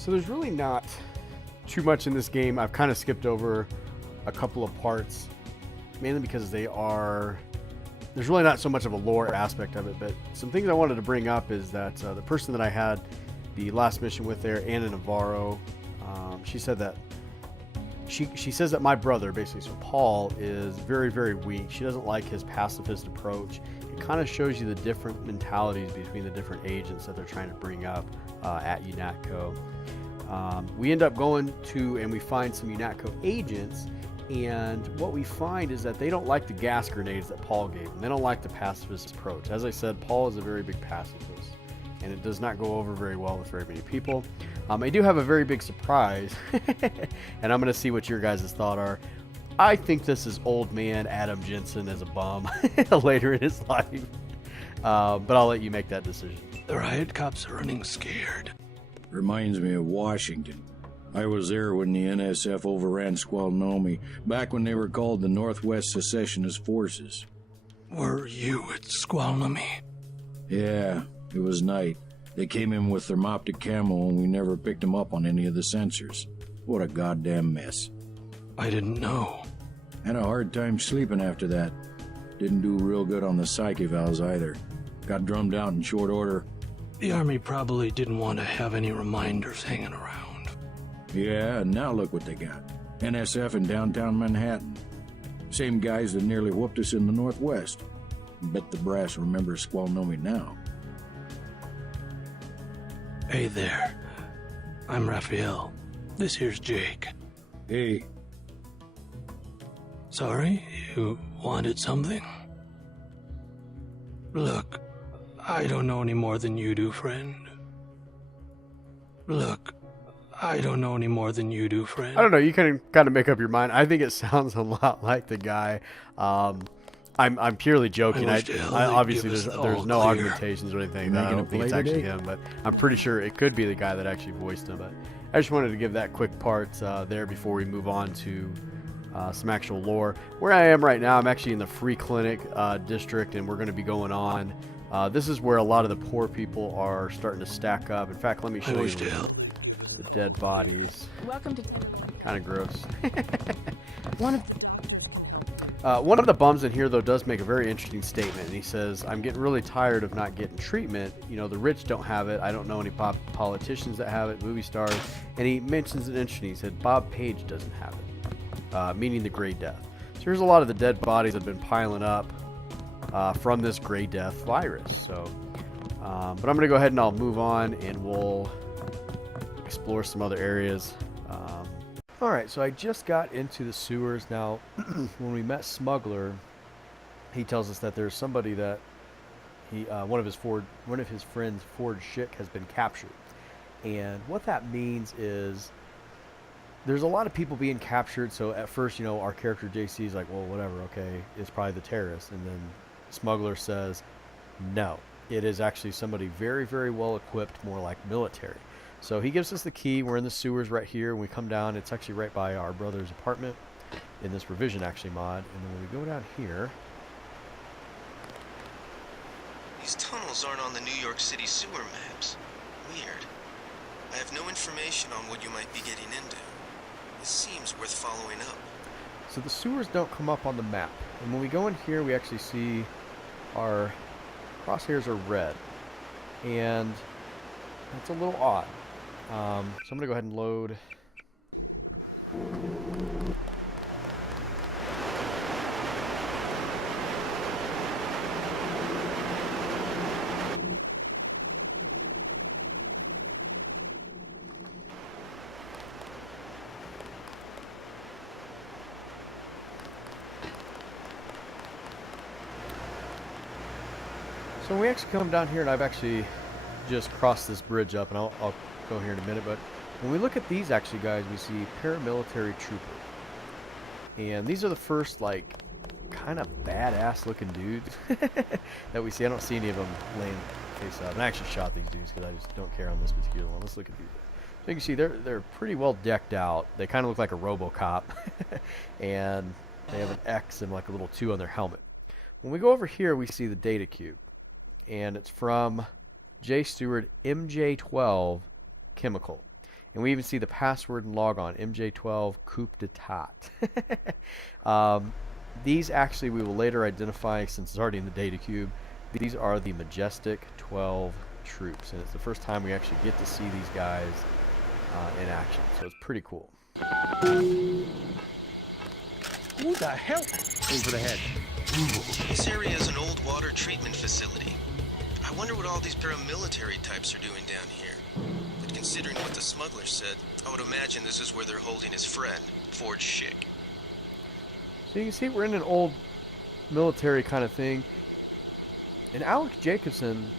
So there's really not too much in this game. I've kind of skipped over a couple of parts, mainly because there's really not so much of a lore aspect of it. But some things I wanted to bring up is that the person that I had the last mission with there, Anna Navarro, she said that she says that my brother, basically, so Paul, is very, very weak. She doesn't like his pacifist approach. It kind of shows you the different mentalities between the different agents that they're trying to bring up at UNATCO. We end up going to, and we find some UNATCO agents, and what we find is that they don't like the gas grenades that Paul gave them. They don't like the pacifist approach. As I said, Paul is a very big pacifist, and it does not go over very well with very many people. I do have a very big surprise, and I'm going to see what your guys' thoughts are. I think this is old man Adam Jensen as a bum later in his life, but I'll let you make that decision. The riot cops are running scared. Reminds me of Washington. I was there when the NSF overran Squalnomi, back when they were called the Northwest Secessionist Forces. Were you at Squalnomi? Yeah, it was night. They came in with thermoptic camo and we never picked them up on any of the sensors. What a goddamn mess. I didn't know. Had a hard time sleeping after that. Didn't do real good on the psyche valves either. Got drummed out in short order. The Army probably didn't want to have any reminders hanging around. Yeah, and now look what they got. NSF in downtown Manhattan. Same guys that nearly whooped us in the Northwest. Bet the brass remembers Squalnomi now. Hey there. I'm Raphael. This here's Jake. Hey. Sorry, you wanted something? Look, I don't know any more than you do, friend. Look, I don't know any more than you do, friend. I don't know. You can kind of make up your mind. I think it sounds a lot like the guy. I'm purely joking. I obviously there's no augmentations or anything. I don't think it's actually him, but I'm pretty sure it could be the guy that actually voiced him. But I just wanted to give that quick part there before we move on to some actual lore. Where I am right now, I'm actually in the Free Clinic district, and we're going to be going on. This is where a lot of the poor people are starting to stack up. In fact, let me show you the dead bodies. Welcome to. Kind of gross. One of the bums in here, though, does make a very interesting statement, and he says, I'm getting really tired of not getting treatment. You know, the rich don't have it. I don't know any politicians that have it, movie stars. And he mentions it interesting. He said, Bob Page doesn't have it, meaning the Gray Death. So here's a lot of the dead bodies that have been piling up from this Gray Death virus. So, but I'm going to go ahead and I'll move on, and we'll explore some other areas. Alright, so I just got into the sewers. Now, when we met Smuggler, he tells us that there's somebody that one of his friends, Ford Schick, has been captured. And what that means is there's a lot of people being captured. So at first, you know, our character JC is like, well, whatever, okay, it's probably the terrorists. And then Smuggler says, no, it is actually somebody very, very well equipped, more like military. So he gives us the key. We're in the sewers right here. When we come down, it's actually right by our brother's apartment in this revision actually mod. And then when we go down here, these tunnels aren't on the New York City sewer maps. Weird. I have no information on what you might be getting into. This seems worth following up. So the sewers don't come up on the map. And when we go in here, we actually see our crosshairs are red. And that's a little odd. So I'm going to go ahead and load. So we actually come down here, and I've actually just crossed this bridge up, and I'll go here in a minute. But when we look at these actually, guys, we see paramilitary trooper, and these are the first like kind of badass looking dudes that we see. I don't see any of them laying face up, and I actually shot these dudes because I just don't care on this particular one. Let's look at these. So you can see they're pretty well decked out. They kind of look like a RoboCop, and they have an X and like a little 2 on their helmet. When we go over here, we see the data cube, and it's from J. Stewart MJ12 Chemical. And we even see the password and log on, MJ12 Coupe d'Etat. These actually we will later identify, since it's already in the data cube. These are the Majestic 12 troops, and it's the first time we actually get to see these guys in action, so it's pretty cool. Who the hell? Over the head. This area is an old water treatment facility. I wonder what all these paramilitary types are doing down here. But considering what the smuggler said, I would imagine this is where they're holding his friend, Ford Schick. So you can see we're in an old military kind of thing. And Alex Jacobson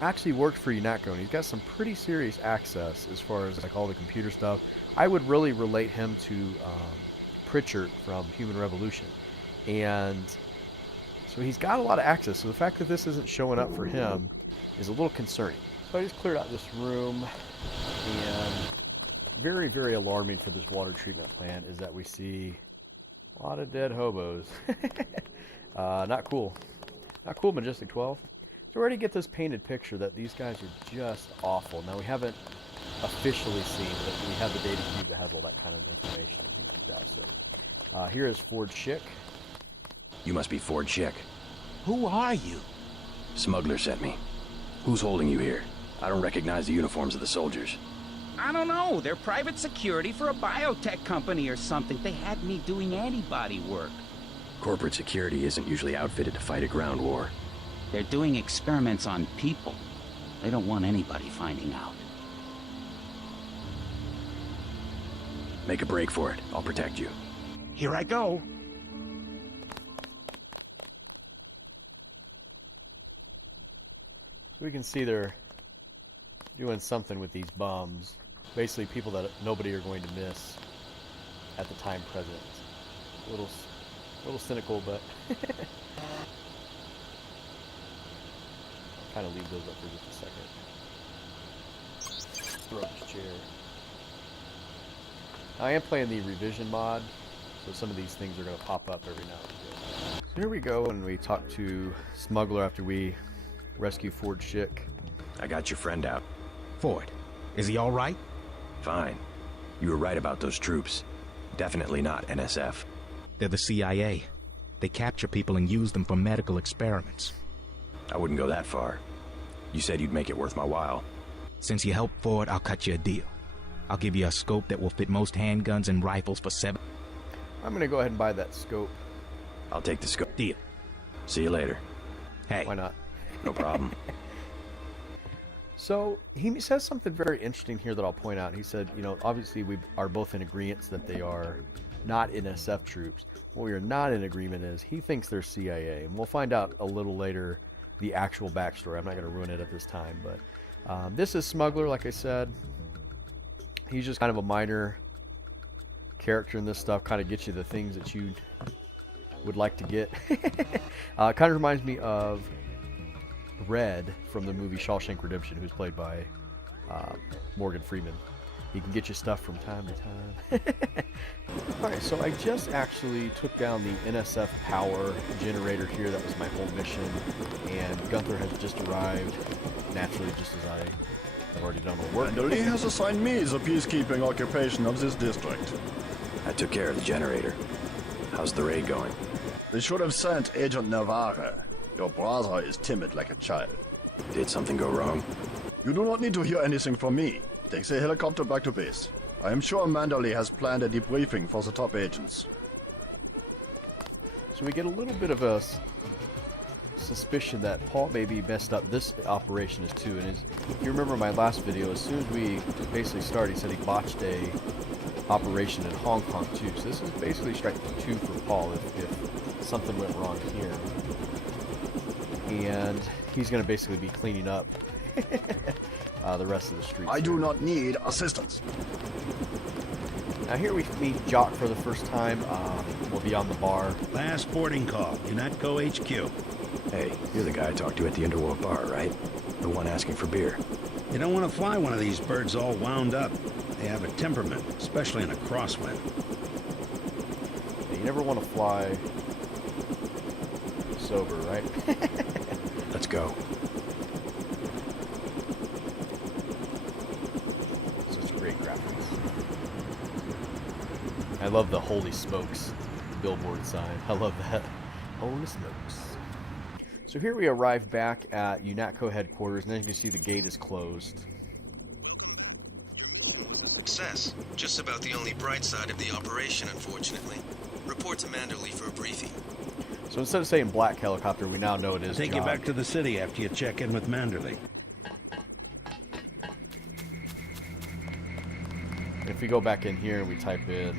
actually worked for UNATCO, and he's got some pretty serious access as far as like all the computer stuff. I would really relate him to Pritchard from Human Revolution. And so he's got a lot of access. So the fact that this isn't showing up for him is a little concerning. So I just cleared out this room, and very, very alarming for this water treatment plant is that we see a lot of dead hobos. Not cool. Not cool, Majestic 12. So we already get this painted picture that these guys are just awful. Now we haven't officially seen, but we have the data cube that has all that kind of information and things like that. So here is Ford Schick. You must be Ford Schick. Who are you? Smuggler sent me. Who's holding you here? I don't recognize the uniforms of the soldiers. I don't know. They're private security for a biotech company or something. They had me doing antibody work. Corporate security isn't usually outfitted to fight a ground war. They're doing experiments on people. They don't want anybody finding out. Make a break for it. I'll protect you. Here I go. So we can see they're doing something with these bums. Basically people that nobody are going to miss at the time present. A little cynical, but I'll kind of leave those up for just a second. Throw this chair. I am playing the revision mod, so some of these things are going to pop up every now and then. So here we go, and we talk to Smuggler after we rescue Ford Schick. I got your friend out. Ford, is he all right? Fine. You were right about those troops. Definitely not NSF. They're the CIA. They capture people and use them for medical experiments. I wouldn't go that far. You said you'd make it worth my while. Since you helped Ford, I'll cut you a deal. I'll give you a scope that will fit most handguns and rifles for $7. I'm going to go ahead and buy that scope. I'll take the scope. Deal. See you later. Hey. Why not? No problem. So he says something very interesting here that I'll point out. He said, you know, obviously we are both in agreement that they are not NSF troops. What we are not in agreement is he thinks they're CIA, and we'll find out a little later the actual backstory. I'm not going to ruin it at this time, but this is Smuggler, like I said. He's just kind of a minor character in this stuff, kind of gets you the things that you would like to get. Kind of reminds me of Red from the movie Shawshank Redemption, who's played by Morgan Freeman. He can get you stuff from time to time. Alright, so I just actually took down the NSF power generator here. That was my whole mission. And Gunther has just arrived, naturally, just as I have already done my work. And Lee has assigned me the peacekeeping occupation of this district. I took care of the generator. How's the raid going? They should have sent Agent Navarre. Your brother is timid like a child. Did something go wrong? You do not need to hear anything from me. Take the helicopter back to base. I am sure Manderley has planned a debriefing for the top agents. So we get a little bit of a suspicion that Paul maybe messed up this operation as too. And if you remember my last video, as soon as we basically started, he said he botched a operation in Hong Kong too. So this is basically strike 2 for Paul if something went wrong here. And he's going to basically be cleaning up the rest of the streets. I do not need assistance. Now here we meet Jock for the first time. We'll be on the bar. Last boarding call, UNATCO HQ. Hey, you're the guy I talked to at the Underworld bar, right? The one asking for beer. You don't want to fly one of these birds all wound up. They have a temperament, especially in a crosswind. Yeah, you never want to fly sober, right? Let's go. Such great graphics. I love the holy smokes billboard sign. I love that. Holy smokes. So here we arrive back at UNATCO headquarters, and as you can see, the gate is closed. Success. Just about the only bright side of the operation, unfortunately. Report to Manderley for a briefing. So instead of saying black helicopter, we now know it is Take you John. back to the city after you check in with Manderley. If we go back in here and we type in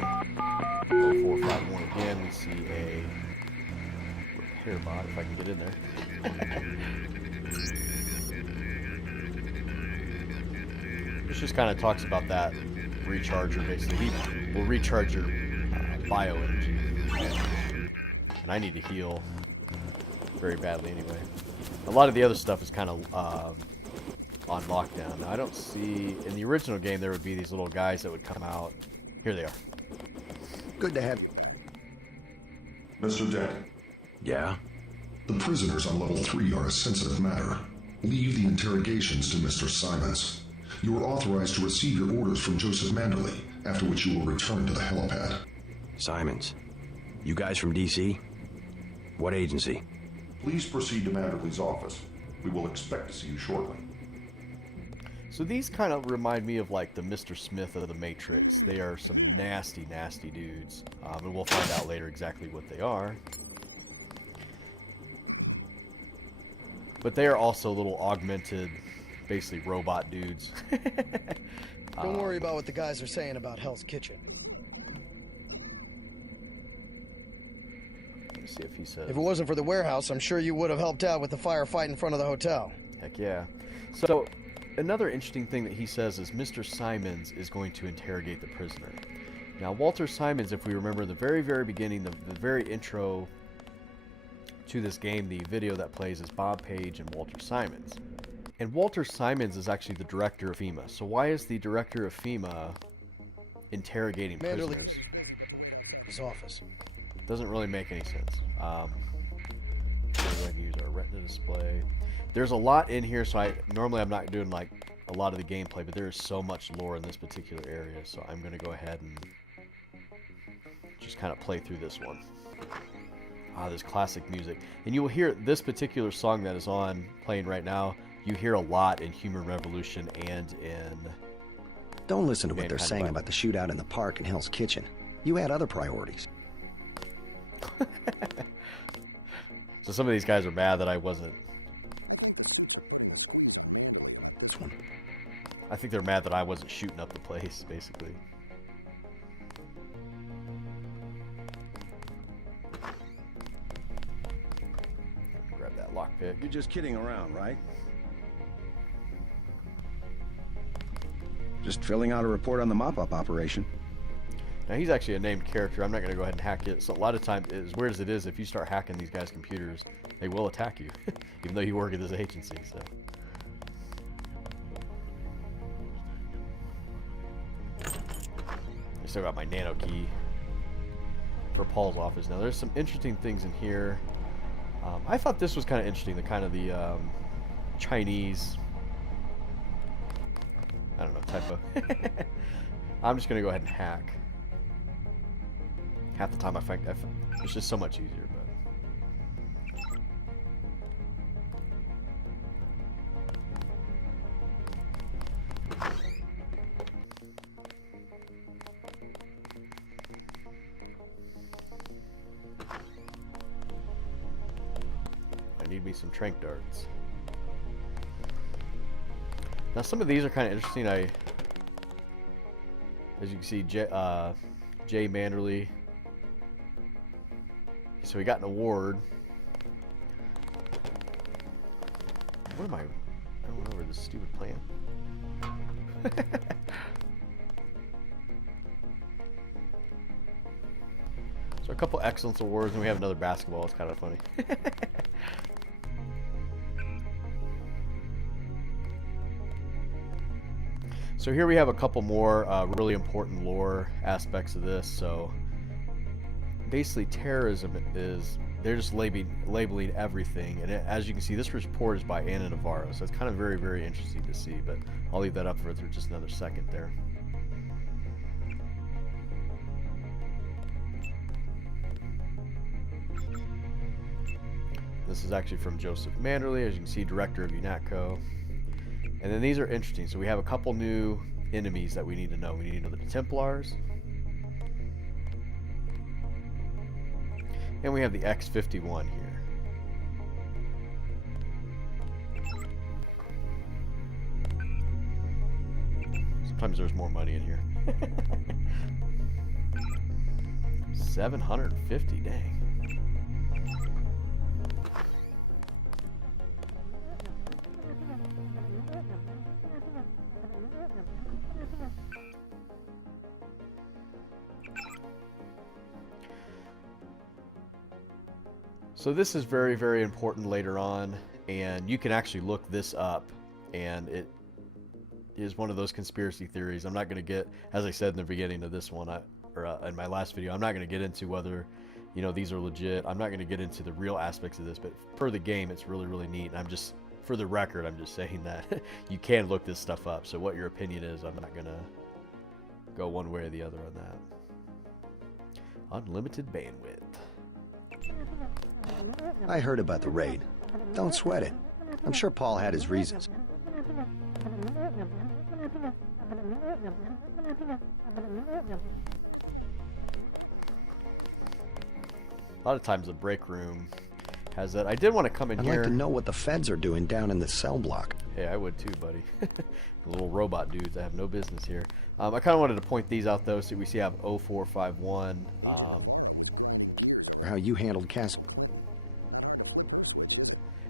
0451 again, we see a repair bot, if I can get in there. This just kind of talks about that recharger, basically. He will recharge your bioenergy. And I need to heal very badly anyway. A lot of the other stuff is kind of on lockdown. Now, I don't see... In the original game, there would be these little guys that would come out. Here they are. Good to have... Mr. Denton. Yeah? The prisoners on level 3 are a sensitive matter. Leave the interrogations to Mr. Simons. You are authorized to receive your orders from Joseph Manderley, after which you will return to the helipad. Simons. You guys from DC? What agency? Please proceed to Manderley's office. We will expect to see you shortly. So these kind of remind me of like the Mr. Smith of the Matrix. They are some nasty, nasty dudes. And we'll find out later exactly what they are. But they are also little augmented, basically robot dudes. Don't worry about what the guys are saying about Hell's Kitchen. Let's see if he says... If it wasn't for the warehouse, I'm sure you would have helped out with the firefight in front of the hotel. Heck yeah. So, another interesting thing that he says is Mr. Simons is going to interrogate the prisoner. Now, Walter Simons, if we remember the very, very beginning, the very intro to this game, the video that plays is Bob Page and Walter Simons. And Walter Simons is actually the director of FEMA. So why is the director of FEMA interrogating prisoners? His office. Doesn't really make any sense. We'll go ahead and use our retina display. There's a lot in here, so normally I'm not doing like a lot of the gameplay, but there is so much lore in this particular area, so I'm going to go ahead and just kind of play through this one. This classic music. And you will hear this particular song that is playing right now, you hear a lot in Human Revolution and in... Don't listen to what they're saying about the shootout in the park and Hell's Kitchen. You had other priorities. So some of these guys are mad that I wasn't... I think they're mad that I wasn't shooting up the place, basically. Grab that lockpick. You're just kidding around, right? Just filling out a report on the mop-up operation. Now, he's actually a named character. I'm not going to go ahead and hack it. So a lot of times, as weird as it is, if you start hacking these guys' computers, they will attack you, even though you work at this agency. So. I still got my nano key for Paul's office. Now, there's some interesting things in here. I thought this was kind of interesting, the Chinese, I don't know, type of... I'm just going to go ahead and hack. Half the time I find it's just so much easier, but... I need me some tranq darts. Now some of these are kind of interesting. As you can see, Jay Manderley. So he got an award. What am I went over this stupid plan. So a couple excellence awards, and we have another basketball. It's kind of funny. So here we have a couple more really important lore aspects of this. So basically terrorism is, they're just labeling everything. And as you can see, this report is by Anna Navarro. So it's kind of very, very interesting to see. But I'll leave that up for just another second there. This is actually from Joseph Manderley, as you can see, Director of UNATCO. And then these are interesting. So we have a couple new enemies that we need to know. We need to know the Templars. And we have the X-51 here. Sometimes there's more money in here. 750, dang. So this is very, very important later on, and you can actually look this up, and it is one of those conspiracy theories. I'm not going to get, as I said in the beginning of this one, in my last video, I'm not going to get into whether, you know, these are legit. I'm not going to get into the real aspects of this, but per the game, it's really, really neat. And I'm just, for the record, I'm just saying that you can look this stuff up. So what your opinion is, I'm not going to go one way or the other on that. Unlimited bandwidth. I heard about the raid. Don't sweat it. I'm sure Paul had his reasons. A lot of times the break room has that. I did want to come in here. I'd like to know what the feds are doing down in the cell block. Hey, I would too, buddy. The little robot dudes that have no business here. I kind of wanted to point these out, though. So we see I have 0451. How you handled Casper.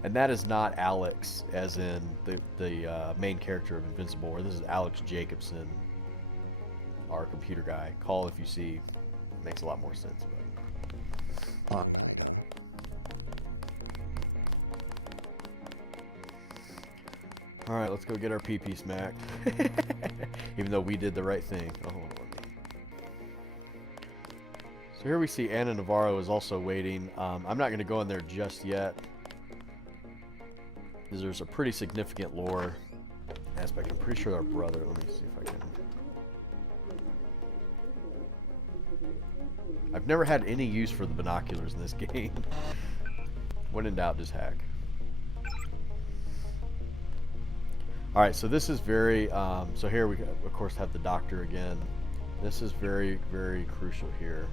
And that is not Alex, as in the main character of Invincible, or this is Alex Jacobson, our computer guy. Call if you see. Makes a lot more sense. But. All right, let's go get our PP smacked. Even though we did the right thing. Oh, hold on. So here we see Anna Navarro is also waiting. I'm not going to go in there just yet, because there's a pretty significant lore aspect. I'm pretty sure our brother. Let me see if I can. I've never had any use for the binoculars in this game. When in doubt, just hack. Alright, so this is very, so here we, of course, have the doctor again. This is very, very crucial here.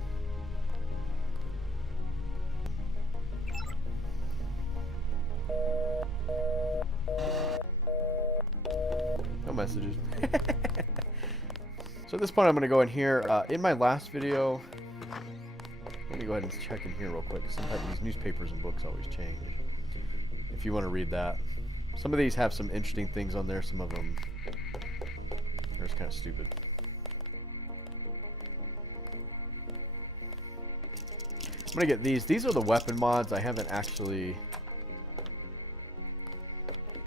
No messages. So at this point, I'm going to go in here. In my last video, let me go ahead and check in here real quick. Sometimes these newspapers and books always change. If you want to read that. Some of these have some interesting things on there. Some of them are just kind of stupid. I'm going to get these. These are the weapon mods. I haven't actually...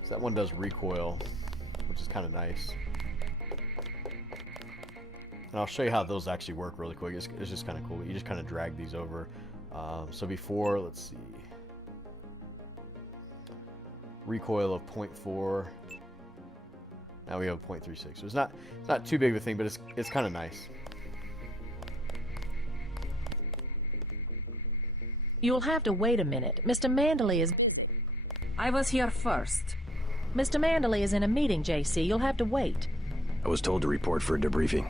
So that one does recoil, which is kind of nice. And I'll show you how those actually work really quick. It's just kind of cool. You just kind of drag these over. So before, let's see. Recoil of 0.4. Now we have 0.36. So it's not too big of a thing, but it's kind of nice. You'll have to wait a minute. Mr. Manderley is... I was here first. Mr. Manderley is in a meeting, JC. You'll have to wait. I was told to report for a debriefing.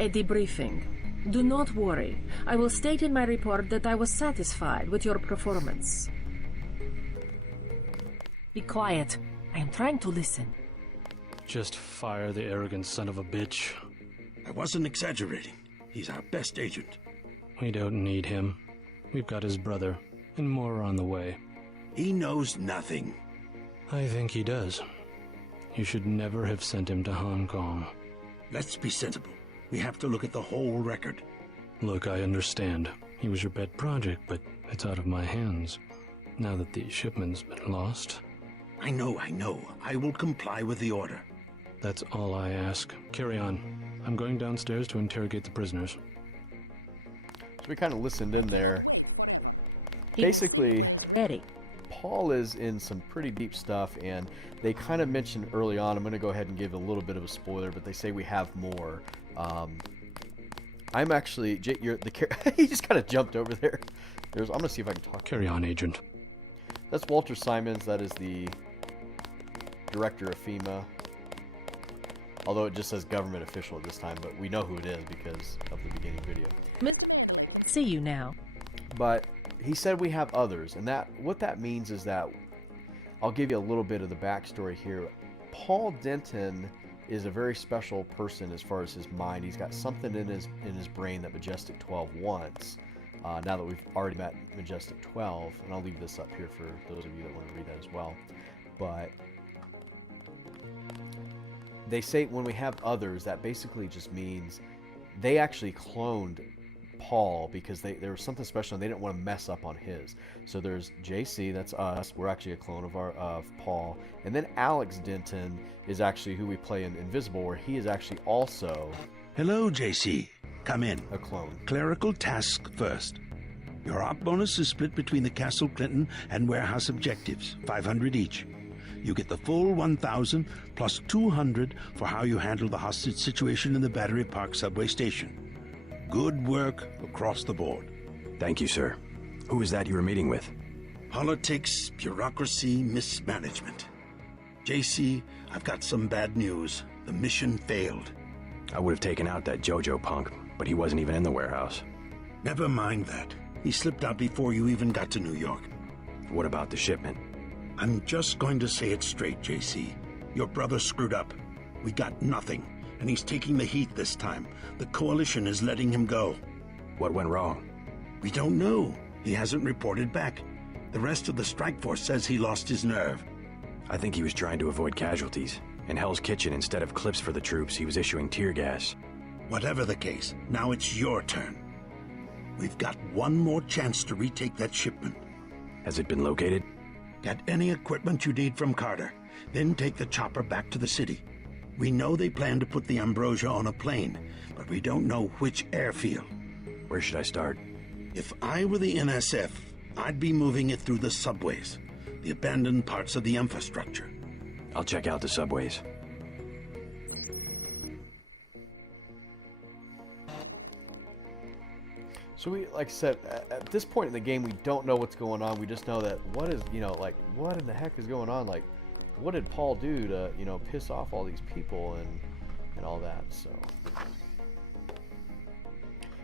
A debriefing. Do not worry. I will state in my report that I was satisfied with your performance. Be quiet. I am trying to listen. Just fire the arrogant son of a bitch. I wasn't exaggerating. He's our best agent. We don't need him. We've got his brother, and more are on the way. He knows nothing. I think he does. You should never have sent him to Hong Kong. Let's be sensible. We have to look at the whole record. Look, I understand. He was your pet project, but it's out of my hands. Now that the shipment's been lost... I know. I will comply with the order. That's all I ask. Carry on. I'm going downstairs to interrogate the prisoners. So we kind of listened in there. Basically, Eddie. Paul is in some pretty deep stuff, and they kind of mentioned early on, I'm going to go ahead and give a little bit of a spoiler, but they say we have more. I'm actually, he just kind of jumped over there. I'm going to see if I can talk. Carry on, Agent. That's Walter Simons. That is the Director of FEMA. Although it just says government official at this time, but we know who it is because of the beginning video. See you now. But he said we have others, and what that means is that I'll give you a little bit of the backstory here. Paul Denton is a very special person as far as his mind. He's got something in his brain that Majestic 12 wants. Now that we've already met Majestic 12, and I'll leave this up here for those of you that want to read that as well. But they say when we have others, that basically just means they actually cloned Paul because there was something special and they didn't want to mess up on his. So there's JC, that's us. We're actually a clone of Paul. And then Alex Denton is actually who we play in Invisible, where he is actually also... Hello, JC. Come in. A clone. Clerical task first. Your op bonus is split between the Castle Clinton and warehouse objectives, 500 each. You get the full 1,000 plus 200 for how you handle the hostage situation in the Battery Park subway station. Good work across the board. Thank you, sir. Who is that you were meeting with? Politics, bureaucracy, mismanagement. JC, I've got some bad news. The mission failed. I would have taken out that JoJo punk, but he wasn't even in the warehouse. Never mind that. He slipped out before you even got to New York. What about the shipment? I'm just going to say it straight, JC. Your brother screwed up. We got nothing, and he's taking the heat this time. The Coalition is letting him go. What went wrong? We don't know. He hasn't reported back. The rest of the strike force says he lost his nerve. I think he was trying to avoid casualties. In Hell's Kitchen, instead of clips for the troops, he was issuing tear gas. Whatever the case, now it's your turn. We've got one more chance to retake that shipment. Has it been located? Get any equipment you need from Carter, then take the chopper back to the city. We know they plan to put the Ambrosia on a plane, but we don't know which airfield. Where should I start? If I were the NSF, I'd be moving it through the subways, the abandoned parts of the infrastructure. I'll check out the subways. So we, like I said, at this point in the game, we don't know what's going on. We just know that what in the heck is going on? Like, what did Paul do to, piss off all these people and all that, so.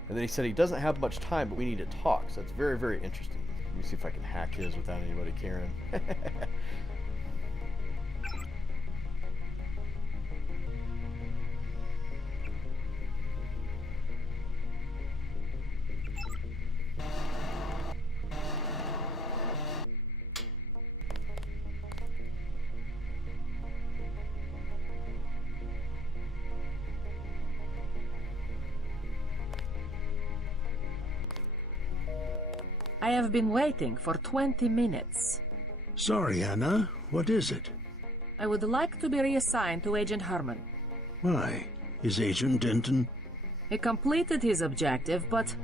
And then he said he doesn't have much time, but we need to talk, so that's very, very interesting. Let me see if I can hack his without anybody caring. I have been waiting for 20 minutes. Sorry, Anna. What is it? I would like to be reassigned to Agent Herman. Why? Is Agent Denton? He completed his objective, but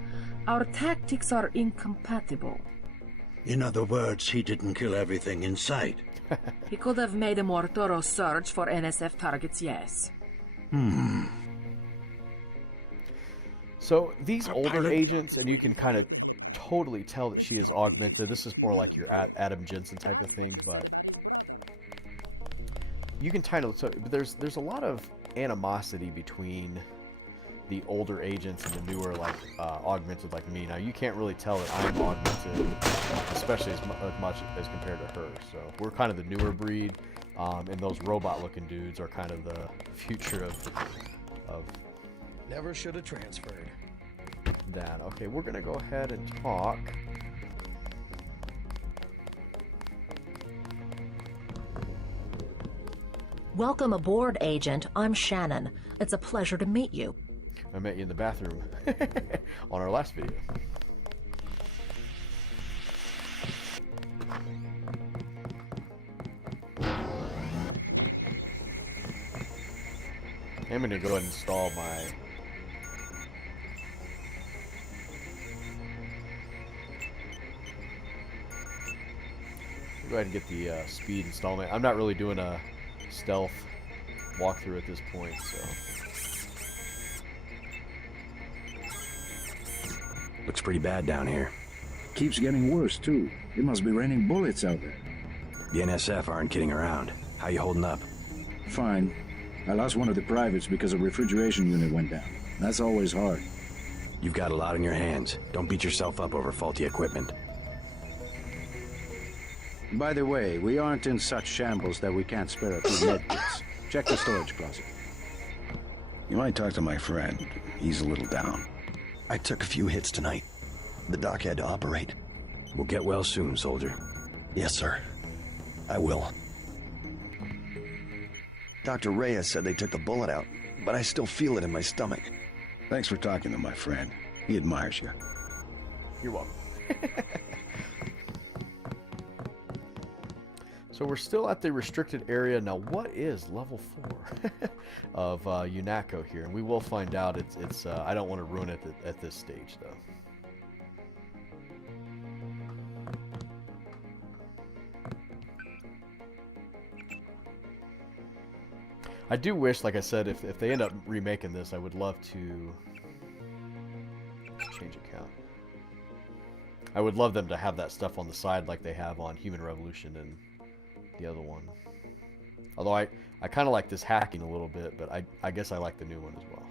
our tactics are incompatible. In other words, he didn't kill everything in sight. He could have made a more thorough search for NSF targets, yes. So these older agents, and you can kind of totally tell that she is augmented. This is more like your Adam Jensen type of thing, but you can kind of. But there's a lot of animosity between the older agents and the newer, like augmented, like me. Now you can't really tell that I'm augmented, especially as much as compared to her. So we're kind of the newer breed, and those robot-looking dudes are kind of the future of. Never should have transferred. That. Okay, we're gonna go ahead and talk. Welcome aboard, Agent. I'm Shannon. It's a pleasure to meet you. I met you in the bathroom on our last video. I'm gonna go ahead and install my go ahead and get the speed installment. I'm not really doing a stealth walkthrough at this point, so. Looks pretty bad down here. Keeps getting worse, too. It must be raining bullets out there. The NSF aren't kidding around. How you holding up? Fine. I lost one of the privates because a refrigeration unit went down. That's always hard. You've got a lot on your hands. Don't beat yourself up over faulty equipment. By the way, we aren't in such shambles that we can't spare a few medkits. Check the storage closet. You might talk to my friend. He's a little down. I took a few hits tonight. The doc had to operate. We'll get well soon, soldier. Yes, sir. I will. Dr. Reyes said they took the bullet out, but I still feel it in my stomach. Thanks for talking to my friend. He admires you. You're welcome. So we're still at the restricted area. Now, what is level 4 of UNACO here? And we will find out. It's I don't want to ruin it at this stage, though. I do wish, like I said, if they end up remaking this, I would love to change account. I would love them to have that stuff on the side like they have on Human Revolution and the other one. Although I kind of like this hacking a little bit, but I guess I like the new one as well.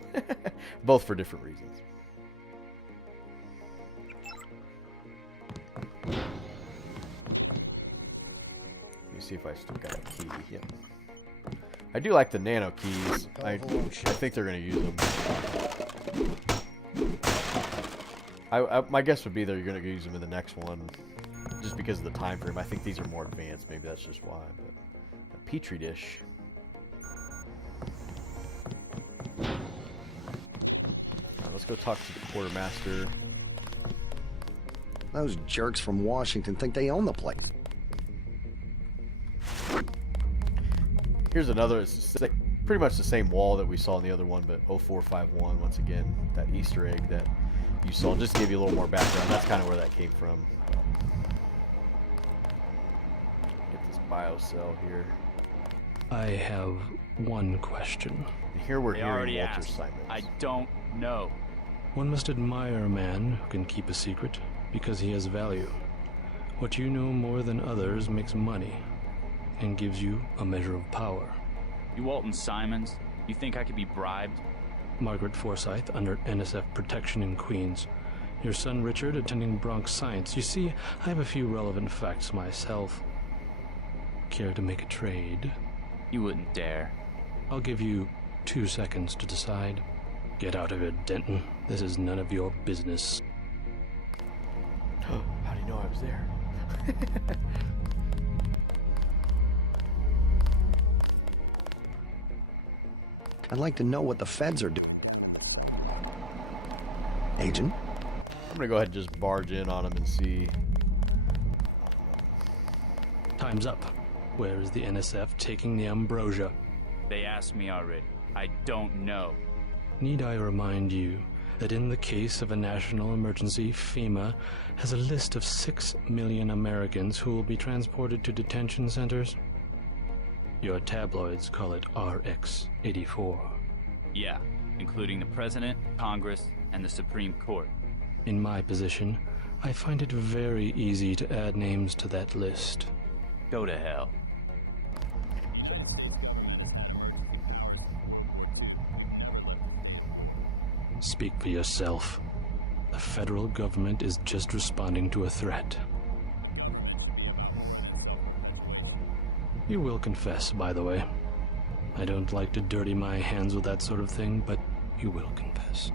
Both for different reasons. Let me see if I still got a key. Yep. I do like the nano keys. I think they're going to use them. My guess would be that you're going to use them in the next one, just because of the time frame. I think these are more advanced. Maybe that's just why. But a petri dish. Let's go talk to the quartermaster. Those jerks from Washington think they own the place. Here's another, it's pretty much the same wall that we saw in the other one, but 0451, once again, that Easter egg that you saw. Just to give you a little more background, that's kind of where that came from. Get this biocell here. I have one question. And here we're hearing Walter Simons. I don't know. One must admire a man who can keep a secret because he has value. What you know more than others makes money and gives you a measure of power. You Walton Simons? You think I could be bribed? Margaret Forsyth under NSF protection in Queens. Your son Richard attending Bronx Science. You see, I have a few relevant facts myself. Care to make a trade? You wouldn't dare. I'll give you 2 seconds to decide. Get out of it, Denton. This is none of your business. How do you know I was there? I'd like to know what the feds are doing. Agent? I'm going to go ahead and just barge in on him and see. Time's up. Where is the NSF taking the ambrosia? They asked me already. I don't know. Need I remind you that in the case of a national emergency, FEMA has a list of 6 million Americans who will be transported to detention centers? Your tabloids call it RX-84. Yeah, including the President, Congress, and the Supreme Court. In my position, I find it very easy to add names to that list. Go to hell. Speak for yourself. The federal government is just responding to a threat. You will confess, by the way. I don't like to dirty my hands with that sort of thing, but you will confess.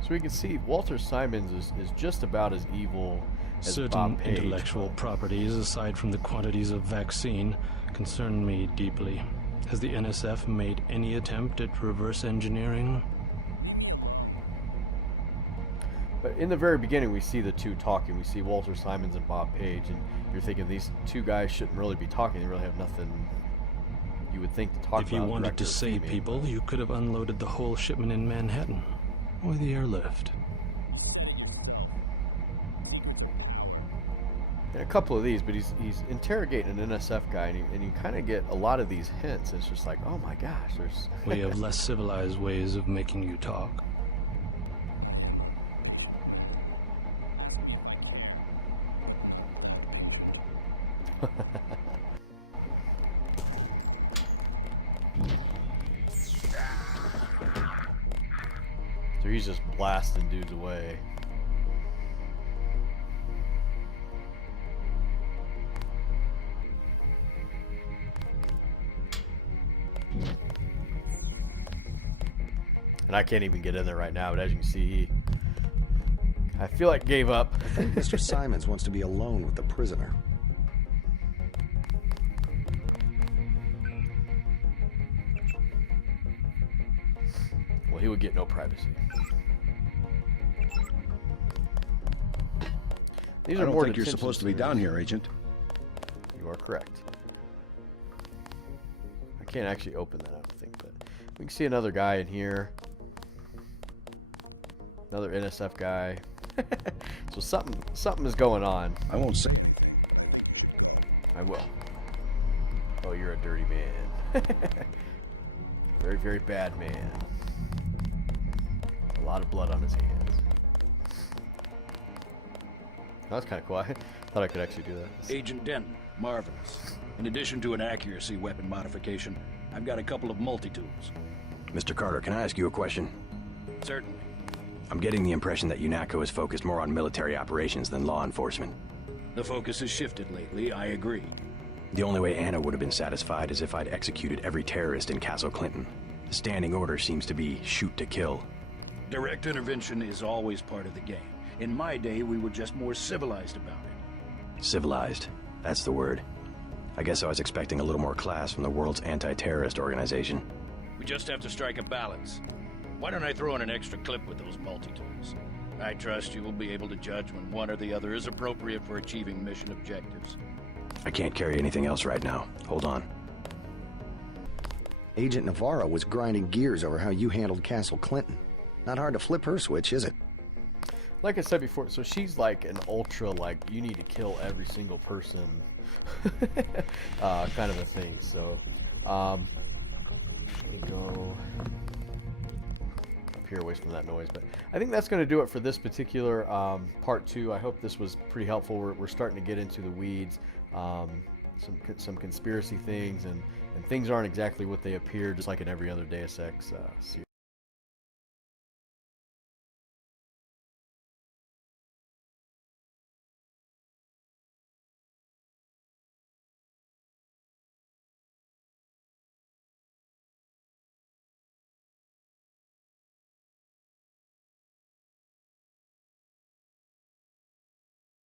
So we can see Walter Simons is just about as evil as Certain Bob Page. intellectual properties, aside from the quantities of vaccine, concern me deeply. Has the NSF made any attempt at reverse engineering? But in the very beginning, we see the two talking. We see Walter Simons and Bob Page, and you're thinking these two guys shouldn't really be talking. They really have nothing you would think to talk about. If you wanted to save people, you could have unloaded the whole shipment in Manhattan, or the airlift. And a couple of these, but he's interrogating an NSF guy, and you kind of get a lot of these hints. It's just like, oh my gosh, there's... We have less civilized ways of making you talk. So he's just blasting dudes away. And I can't even get in there right now, but as you can see, I feel like gave up. I think Mr. Simons wants to be alone with the prisoner. Well, he would get no privacy. These I are don't more think you're supposed to be down here, Agent. You are correct. I can't actually open that, I don't think, but we can see another guy in here. Another NSF guy. So something is going on. I won't say. I will. Oh, you're a dirty man. Very, very bad man. A lot of blood on his hands. That's kind of cool. I thought I could actually do that. Agent Denton, marvelous. In addition to an accuracy weapon modification, I've got a couple of multi-tools. Mr. Carter, can I ask you a question? Certainly. I'm getting the impression that UNATCO is focused more on military operations than law enforcement. The focus has shifted lately, I agree. The only way Anna would have been satisfied is if I'd executed every terrorist in Castle Clinton. The standing order seems to be shoot to kill. Direct intervention is always part of the game. In my day, we were just more civilized about it. Civilized. That's the word. I guess I was expecting a little more class from the world's anti-terrorist organization. We just have to strike a balance. Why don't I throw in an extra clip with those multi-tools? I trust you will be able to judge when one or the other is appropriate for achieving mission objectives. I can't carry anything else right now. Hold on. Agent Navarro was grinding gears over how you handled Castle Clinton. Not hard to flip her switch, is it? Like I said before, so she's like an ultra, like, you need to kill every single person kind of a thing. So, let me go up here away from that noise. But I think that's going to do it for this particular part 2. I hope this was pretty helpful. We're starting to get into the weeds. Some conspiracy things, and things aren't exactly what they appear, just like in every other Deus Ex series.